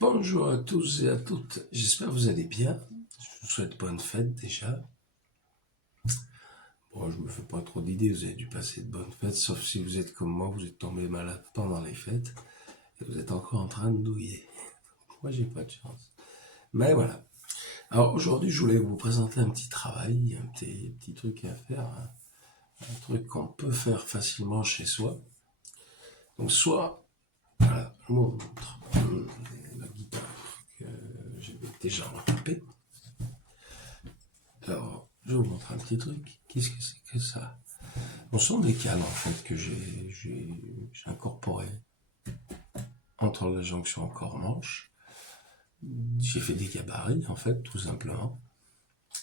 Bonjour à tous et à toutes, j'espère que vous allez bien. Je vous souhaite bonne fête déjà. Bon, je me fais pas trop d'idées, vous avez dû passer de bonnes fêtes, sauf si vous êtes comme moi, vous êtes tombé malade pendant les fêtes et vous êtes encore en train de douiller. Moi, j'ai pas de chance. Mais voilà. Alors aujourd'hui, je voulais vous présenter un petit travail, un petit truc à faire, un truc qu'on peut faire facilement chez soi. Donc soit, voilà, je vous montre la guitare que j'ai déjà occupée. Alors, je vous montre un petit truc. Qu'est-ce que c'est que ça? Ce sont des cales en fait que j'ai incorporées entre la jonction corps-manche. J'ai fait des gabarits en fait, tout simplement.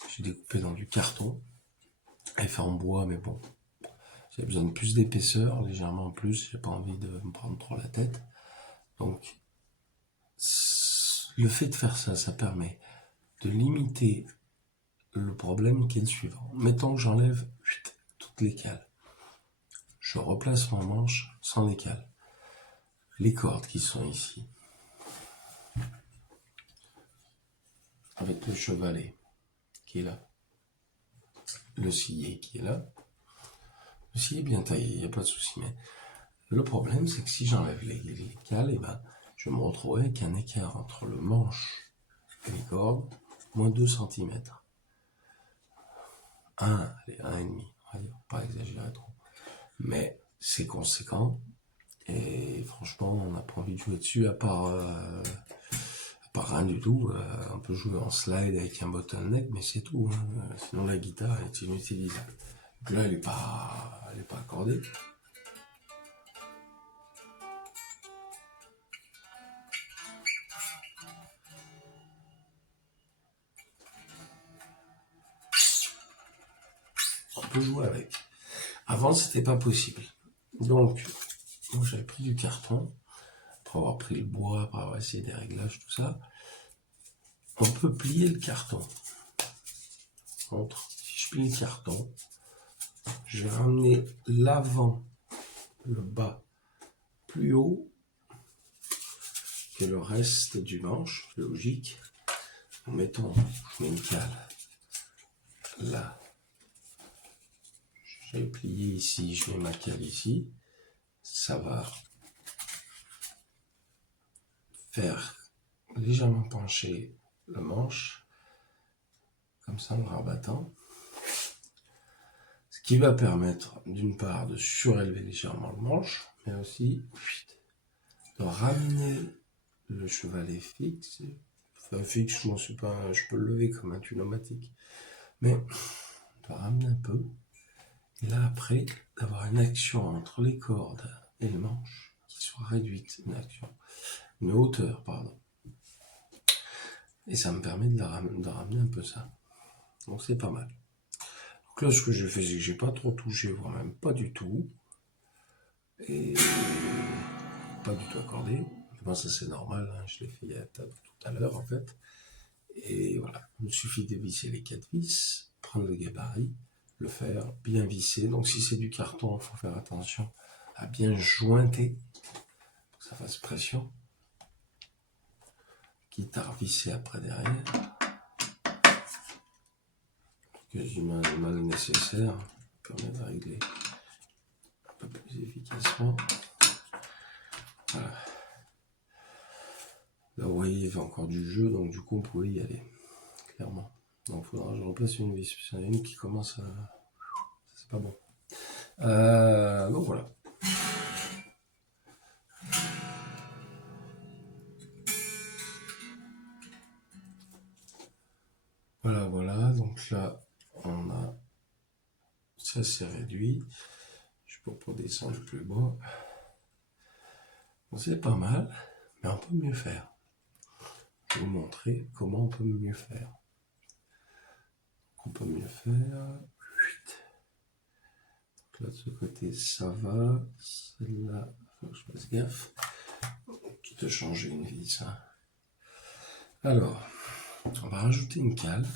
J'ai découpé dans du carton. Elle fait en bois, mais bon, j'ai besoin de plus d'épaisseur, légèrement plus. J'ai pas envie de me prendre trop la tête. Donc, le fait de faire ça, ça permet de limiter le problème qui est le suivant. Mettons que j'enlève toutes les cales. Je replace mon manche sans les cales. Les cordes qui sont ici, avec le chevalet qui est là, le sillet qui est là. Le sillet est bien taillé, il n'y a pas de souci, mais le problème c'est que si j'enlève les cales, et ben, je vais me retrouver avec un écart entre le manche et les cordes, moins 2 cm. 1, allez, 1,5, on va dire, pas exagérer trop. Mais c'est conséquent, et franchement, on n'a pas envie de jouer dessus, à part rien du tout. On peut jouer en slide avec un bottleneck, mais c'est tout. Sinon, la guitare est inutilisable. Donc là, elle est pas accordée. On peut jouer avec. Avant, c'était pas possible. Donc, moi, j'avais pris du carton, après avoir pris le bois, après avoir essayé des réglages, tout ça. On peut plier le carton. Si je plie le carton, je vais ramener l'avant, le bas, plus haut que le reste du manche, logique. Mettons, je mets une cale là. J'ai plié ici, je mets ma cale ici. Ça va faire légèrement pencher le manche, comme ça en rabattant. Ce qui va permettre d'une part de surélever légèrement le manche, mais aussi de ramener le chevalet fixe. Enfin fixe, moi c'est pas, je peux le lever comme un tunomatique, mais de ramener un peu. Et là après, d'avoir une action entre les cordes et le manche qui soit réduite, une hauteur, pardon. Et ça me permet de ramener un peu ça. Donc c'est pas mal. Donc là, ce que j'ai fait, c'est que j'ai pas trop touché, voire même pas du tout. Et pas du tout accordé. Moi, ça c'est normal, hein, je l'ai fait tout à l'heure en fait. Et voilà, il me suffit de visser les 4 vis, prendre le gabarit, le faire, bien visser. Donc si c'est du carton, il faut faire attention à bien jointer, pour que ça fasse pression. Quitte à revisser après derrière. Que j'ai le mal nécessaire, permet de régler un peu plus efficacement. Voilà. Là, vous voyez, il y avait encore du jeu, donc du coup, on pouvait y aller, clairement. Donc, il faudra que je remplace une vis. Il y en a une qui commence à... C'est pas bon. Donc, voilà. Voilà. Donc là, on a... Ça, c'est réduit. Je peux pas descendre plus bas. Bon, c'est pas mal, mais on peut mieux faire. Je vais vous montrer comment on peut mieux faire. On peut mieux faire. Donc là, de ce côté, ça va. Celle-là, faut que je fasse gaffe. Quitte à changer une vis. Hein. Alors, on va rajouter une cale.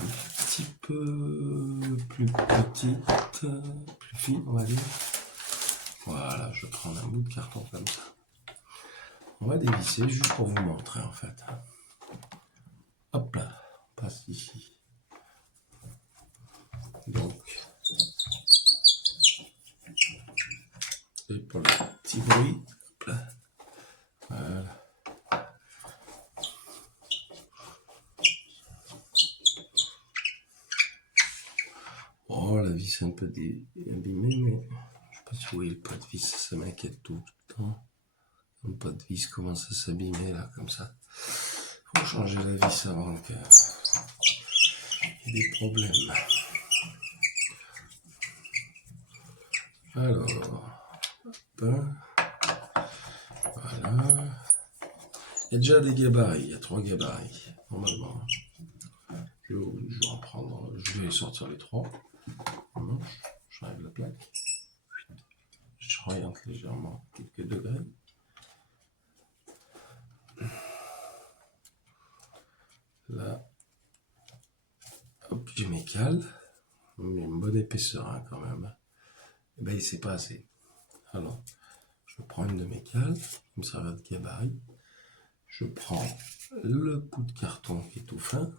Un petit peu plus petite, plus fine, on va dire. Voilà, je vais prendre un bout de carton comme ça. On va dévisser juste pour vous montrer en fait. Hop là, on passe ici. Donc, et pour le petit bruit, hop là. Voilà. Oh, la vis est un peu abîmée, mais je sais pas si vous voyez le pot de vis, ça m'inquiète tout le temps. Le pot de vis commence à s'abîmer là, comme ça. Faut changer la vis avant qu'il y ait des problèmes. Alors, hop, voilà. Il y a déjà des gabarits, il y a 3 gabarits, normalement. Je vais en prendre, je vais sortir les 3. J'enlève la plaque. Je oriente légèrement quelques degrés. Là, hop, j'ai mes cales. Une bonne épaisseur hein, quand même. Et ben il s'est pas assez. Alors, je prends une de mes cales, une serviette gabarit. Je prends le bout de carton qui est tout fin.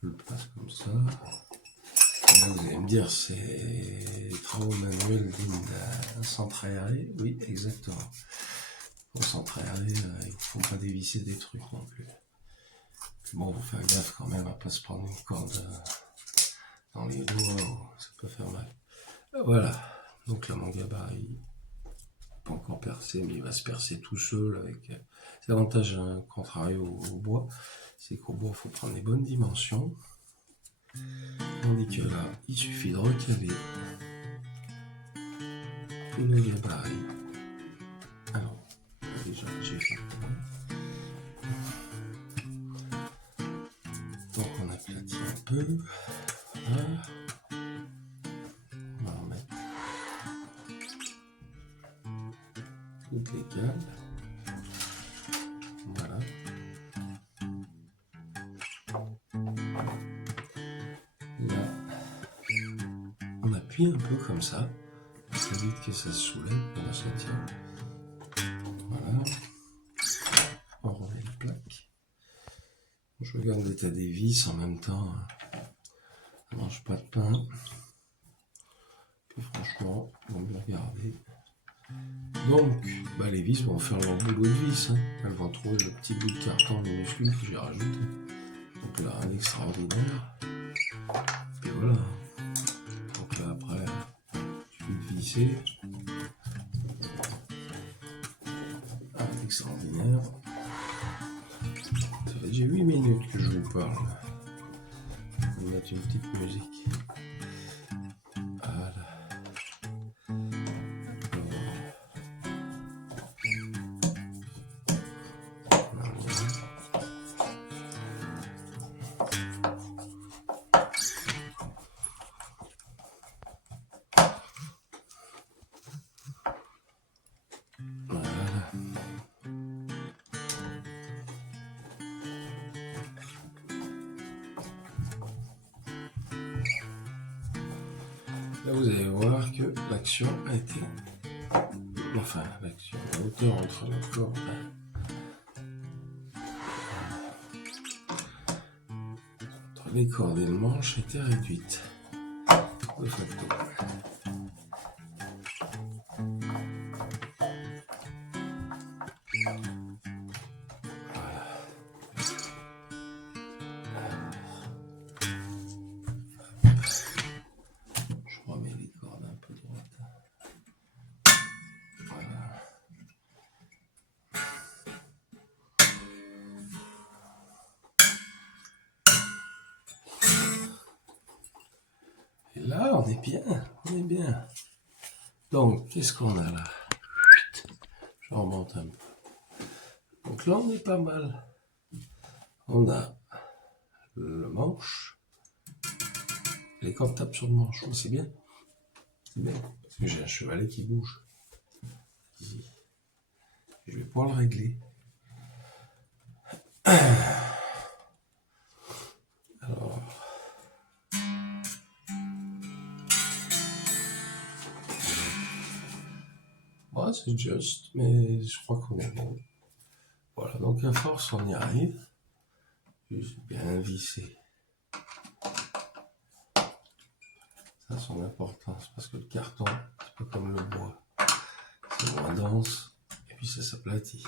Je le place comme ça. Et là, vous allez me dire, c'est travaux manuels d'une centre aéré. Oui, exactement. Au centre aéré, il ne faut pas dévisser des trucs non plus. Bon, faut faire gaffe quand même à pas se prendre une corde dans les doigts, ça peut faire mal. Voilà, donc là mon gabarit, pas encore percé, mais il va se percer tout seul avec... C'est l'avantage contrario au bois, c'est qu'au bois, il faut prendre les bonnes dimensions. Tandis que là, il suffit de recaler le gabarit. Alors, déjà, j'ai fait donc on aplatit un peu. Voilà. On va remettre toutes les cales. Voilà. Là, on appuie un peu comme ça. Ça évite que ça se soulève pendant ça tient. Voilà. On remet les plaques. Je regarde l'état des vis en même temps. Ça ne mange pas de pain. Puis franchement, on va bien regarder. Donc, les vis vont faire leur boulot de vis. Hein. Elles vont trouver le petit bout de carton minuscule que j'ai rajouté. Donc là, un extraordinaire. Et voilà. Donc là, après, je vais visser. Un extraordinaire. Ça fait déjà 8 minutes que je vous parle. On va mettre une petite musique. Voilà. Là, vous allez voir que l'action a été... Enfin, l'action, la hauteur entre la corde entre les cordes et le manche était réduite. De facto. Je remets les cordes un peu droites. Voilà. Et là, on est bien, on est bien. Donc, qu'est-ce qu'on a là? Je remonte un peu. Donc là, on est pas mal. On a le manche. Les cordes tapent sur le manche, c'est bien. C'est bien, parce que j'ai un chevalet qui bouge. Ici. Je vais pouvoir le régler. Alors... c'est juste, mais je crois qu'on est bon. Voilà, donc à force on y arrive. Juste bien visser. Ça a son importance parce que le carton, c'est pas comme le bois. C'est moins dense et puis ça s'aplatit.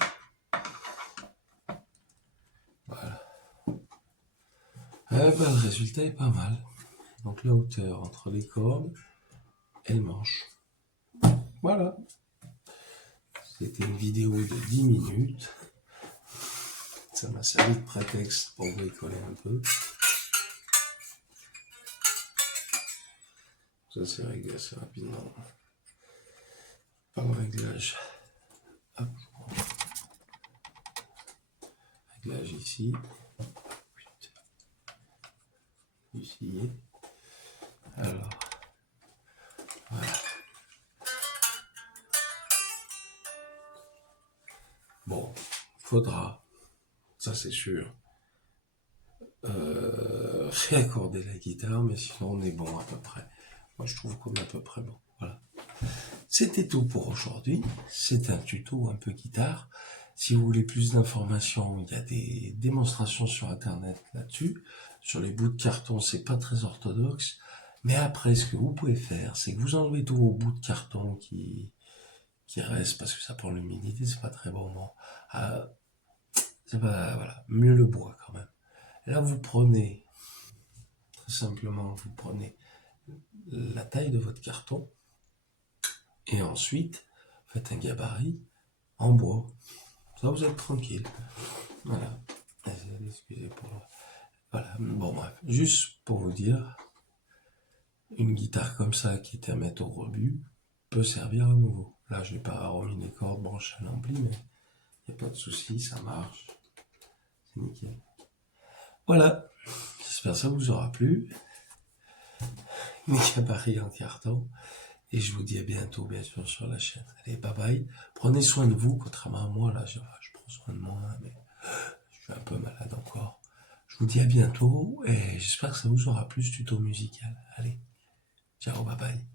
Voilà. Le résultat est pas mal. Donc la hauteur entre les cordes et le manche. Voilà. C'était une vidéo de 10 minutes. Ça m'a servi de prétexte pour bricoler un peu. Ça s'est réglé assez rapidement. Par le réglage. Hop. Réglage ici. Ici. Alors. Voilà. Bon. Faudra. Ça c'est sûr. Réaccorder la guitare, mais sinon on est bon à peu près. Moi je trouve qu'on est à peu près bon. Voilà. C'était tout pour aujourd'hui. C'est un tuto un peu guitare. Si vous voulez plus d'informations, il y a des démonstrations sur internet là-dessus. Sur les bouts de carton, c'est pas très orthodoxe. Mais après, ce que vous pouvez faire, c'est que vous enlevez tous vos bouts de carton qui restent parce que ça prend l'humidité, c'est pas très bon. Bon. C'est pas, voilà. Mieux le bois quand même. Là, vous prenez, très simplement, vous prenez la taille de votre carton et ensuite, faites un gabarit en bois. Ça, vous êtes tranquille. Voilà. Excusez pour... Voilà. Bon, bref. Juste pour vous dire, une guitare comme ça qui est à mettre au rebut peut servir à nouveau. Là, je n'ai pas remis les cordes branchées à l'ampli, mais il n'y a pas de souci, ça marche. C'est nickel. Voilà. J'espère que ça vous aura plu. Mes gabarits en carton. Et je vous dis à bientôt, bien sûr, sur la chaîne. Allez, bye bye. Prenez soin de vous, contrairement à moi, là, je prends soin de moi, mais je suis un peu malade encore. Je vous dis à bientôt, et j'espère que ça vous aura plu, ce tuto musical. Allez, ciao, bye bye.